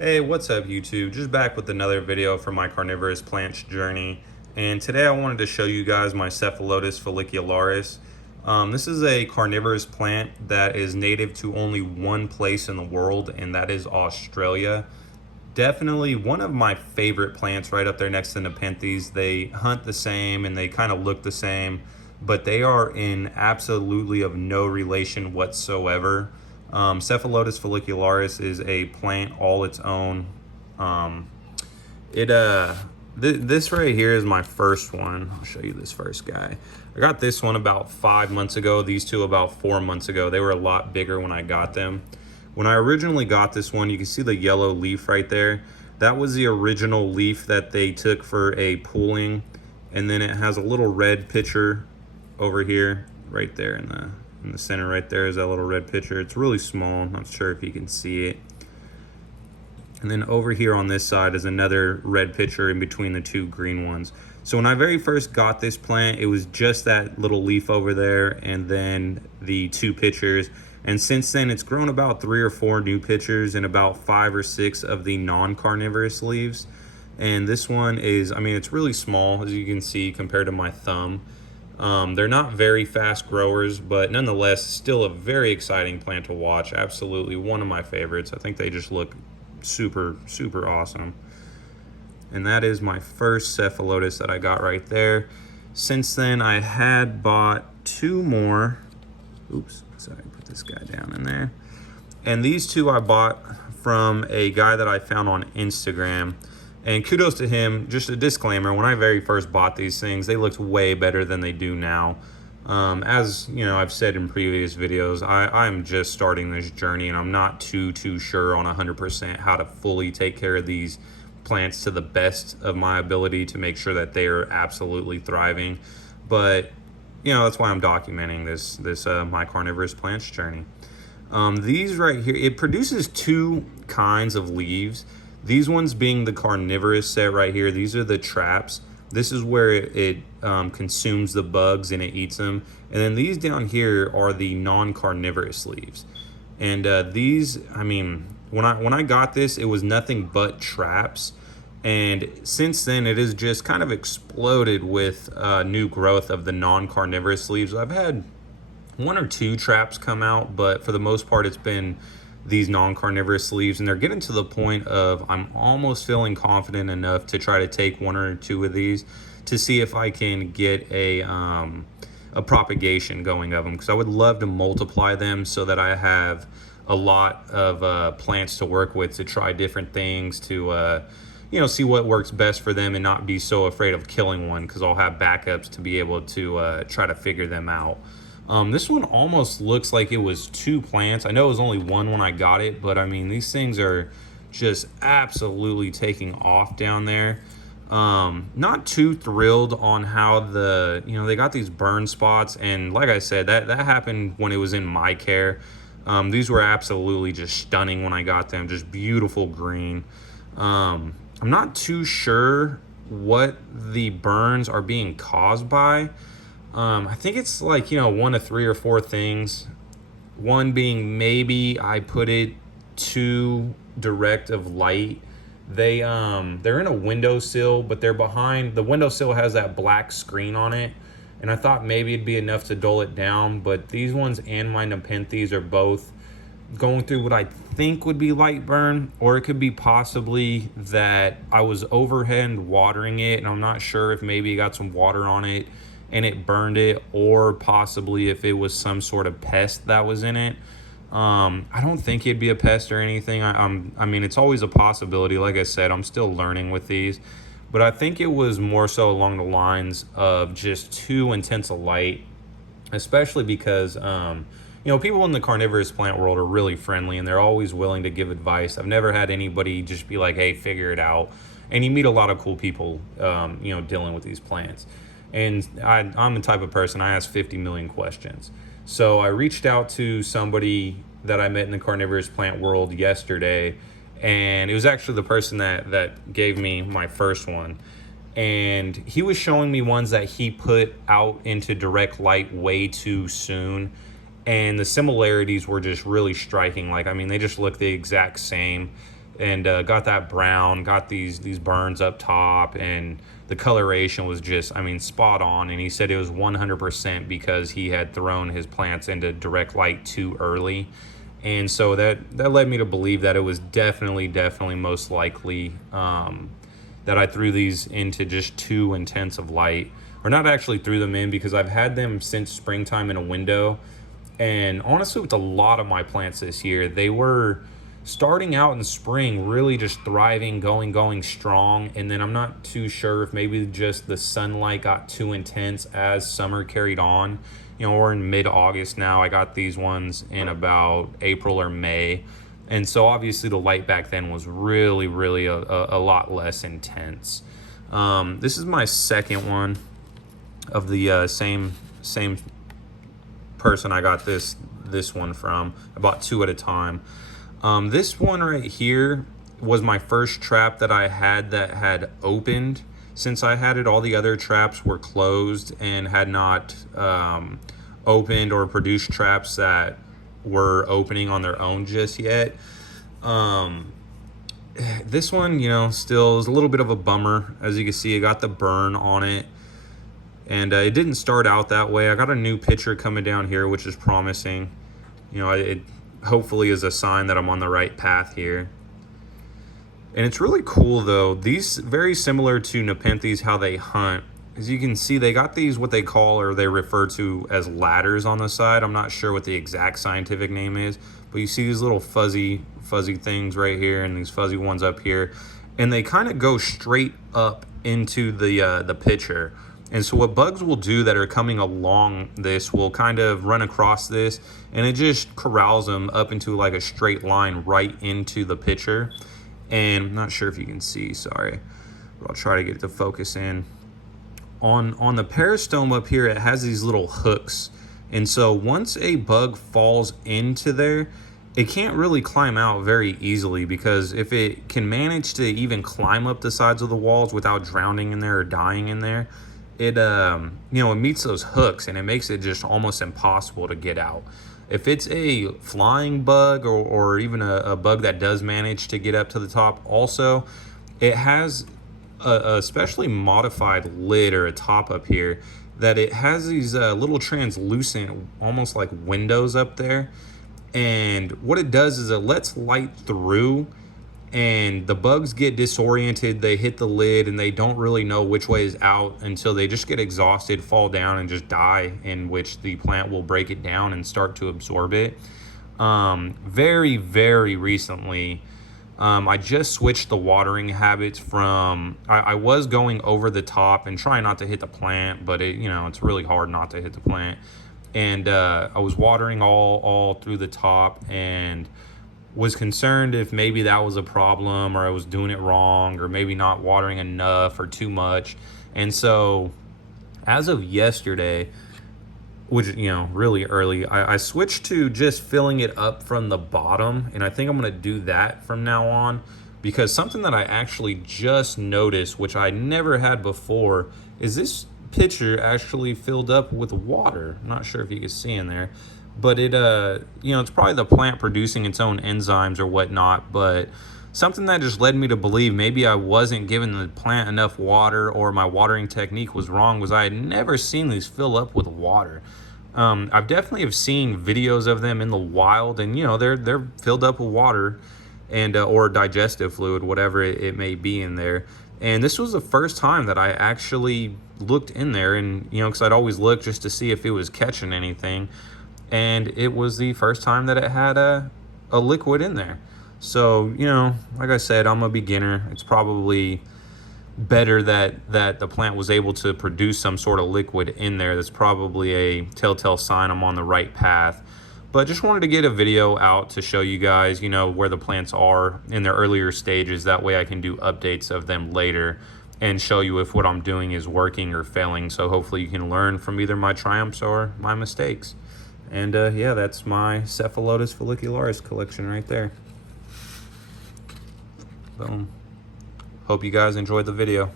Hey, what's up YouTube? Just back with another video from my carnivorous plants journey. And today I wanted to show you guys my Cephalotus follicularis. This is a carnivorous plant that is native to only one place in the world, and that is Australia. Definitely one of my favorite plants, right up there next to Nepenthes. They hunt the same and they kind of look the same, but they are in absolutely of no relation whatsoever. Cephalotus follicularis is a plant all its own. Um, this right here is my first one. I'll show you this first guy. I got this one about 5 months ago. These two about 4 months ago. They were a lot bigger when I got them. When I originally got this one, you can see the yellow leaf right there. That was the original leaf that they took for a pooling, and then it has a little red pitcher over here, right there in the center. Right there is that little red pitcher. It's really small. I'm not sure if you can see it. And then over here on this side is another red pitcher in between the two green ones. So when I very first got this plant, it was just that little leaf over there and then the two pitchers. And since then, it's grown about 3 or 4 new pitchers and about 5 or 6 of the non-carnivorous leaves. And this one is, I mean, it's really small, as you can see, compared to my thumb. They're not very fast growers, but nonetheless, still a very exciting plant to watch. Absolutely one of my favorites. I think they just look super, super awesome. And that is my first Cephalotus that I got right there. Since then, I had bought 2 more. Oops, sorry, put this guy down in there. And these 2 I bought from a guy that I found on Instagram. And kudos to him. Just a disclaimer, when I very first bought these things, they looked way better than they do now. As you know, I've said in previous videos, I'm just starting this journey and I'm not too sure on 100% how to fully take care of these plants to the best of my ability to make sure that they are absolutely thriving. But you know, that's why I'm documenting this my carnivorous plants journey. These right here, it produces 2 kinds of leaves. These ones being the carnivorous set right here. These are the traps. This is where it consumes the bugs and it eats them. And then these down here are the non-carnivorous leaves. And these, I mean, when I got this, it was nothing but traps. And since then, it has just kind of exploded with new growth of the non-carnivorous leaves. I've had 1 or 2 traps come out, but for the most part, it's been these non-carnivorous leaves, and they're getting to the point of I'm almost feeling confident enough to try to take 1 or 2 of these to see if I can get a propagation going of them, because I would love to multiply them so that I have a lot of plants to work with to try different things to you know, see what works best for them and not be so afraid of killing one, because I'll have backups to be able to try to figure them out. This one almost looks like it was 2 plants. I know it was only 1 when I got it, but I mean, these things are just absolutely taking off down there. Not too thrilled on how you know, they got these burn spots, and like I said, that happened when it was in my care. These were absolutely just stunning when I got them, just beautiful green. I'm not too sure what the burns are being caused by. I think it's like, you know, 1 of 3 or 4 things. One being maybe I put it too direct of light. They're in a windowsill, but they're behind, the windowsill has that black screen on it, and I thought maybe it'd be enough to dull it down, but these ones and my Nepenthes are both going through what I think would be light burn, or it could be possibly that I was overhead watering it, and I'm not sure if maybe it got some water on it and it burned it, or possibly if it was some sort of pest that was in it. I don't think it'd be a pest or anything. I mean, it's always a possibility. Like I said, I'm still learning with these, but I think it was more so along the lines of just too intense a light, especially because, you know, people in the carnivorous plant world are really friendly and they're always willing to give advice. I've never had anybody just be like, hey, figure it out. And you meet a lot of cool people, you know, dealing with these plants. And I'm the type of person, I ask 50 million questions. So I reached out to somebody that I met in the carnivorous plant world yesterday, and it was actually the person that gave me my first one. And he was showing me ones that he put out into direct light way too soon. And the similarities were just really striking. Like, I mean, they just look the exact same. and got that brown, got these burns up top, and the coloration was just, I mean, spot on. And he said it was 100% because he had thrown his plants into direct light too early. And so that led me to believe that it was definitely most likely that I threw these into just too intense of light, or not actually threw them in, because I've had them since springtime in a window. And honestly, with a lot of my plants this year, they were starting out in spring really just thriving, going strong. And then I'm not too sure if maybe just the sunlight got too intense as summer carried on. You know, we're in mid-August now. I got these ones in about April or May. And so obviously the light back then was really a lot less intense. This is my second one of the same person I got this one from. I bought two at a time. This one right here was my first trap that I had that had opened. Since I had it, all the other traps were closed and had not opened or produced traps that were opening on their own just yet. This one, you know, still is a little bit of a bummer. As you can see, it got the burn on it. And it didn't start out that way. I got a new picture coming down here, which is promising. You know, it hopefully is a sign that I'm on the right path here. And it's really cool though. These very similar to Nepenthes, how they hunt. As you can see, they got these what they call, or they refer to as, ladders on the side. I'm not sure what the exact scientific name is, but you see these little fuzzy things right here and these fuzzy ones up here, and they kind of go straight up into the pitcher. And so what bugs will do that are coming along this will kind of run across this, and it just corrals them up into like a straight line right into the pitcher. And I'm not sure if you can see, sorry, but I'll try to get it to focus in. On the peristome up here, it has these little hooks. And so once a bug falls into there, it can't really climb out very easily, because if it can manage to even climb up the sides of the walls without drowning in there or dying in there, it you know, it meets those hooks and it makes it just almost impossible to get out. If it's a flying bug or even a bug that does manage to get up to the top, also it has a specially modified lid or a top up here that it has these little translucent, almost like windows up there. And what it does is it lets light through, and the bugs get disoriented. They hit the lid and they don't really know which way is out until they just get exhausted, fall down, and just die, in which the plant will break it down and start to absorb it. Very recently, I just switched the watering habits from, I was going over the top and trying not to hit the plant, but you know, it's really hard not to hit the plant. And I was watering all through the top, and was concerned if maybe that was a problem, or I was doing it wrong, or maybe not watering enough or too much. And so as of yesterday, which, you know, really early, I switched to just filling it up from the bottom. And I think I'm going to do that from now on, because something that I actually just noticed, which I never had before, is this pitcher actually filled up with water. I'm not sure if you can see in there, but it you know, it's probably the plant producing its own enzymes or whatnot. But something that just led me to believe maybe I wasn't giving the plant enough water, or my watering technique was wrong, was I had never seen these fill up with water. I've definitely have seen videos of them in the wild, and you know, they're filled up with water and or digestive fluid, whatever it may be in there. And this was the first time that I actually looked in there, and you know, because I'd always look just to see if it was catching anything, and it was the first time that it had a liquid in there. So, you know, like I said, I'm a beginner. It's probably better that the plant was able to produce some sort of liquid in there. That's probably a telltale sign I'm on the right path. But just wanted to get a video out to show you guys, you know, where the plants are in their earlier stages. That way I can do updates of them later and show you if what I'm doing is working or failing. So hopefully you can learn from either my triumphs or my mistakes. And yeah, that's my Cephalotus follicularis collection right there. Boom. Hope you guys enjoyed the video.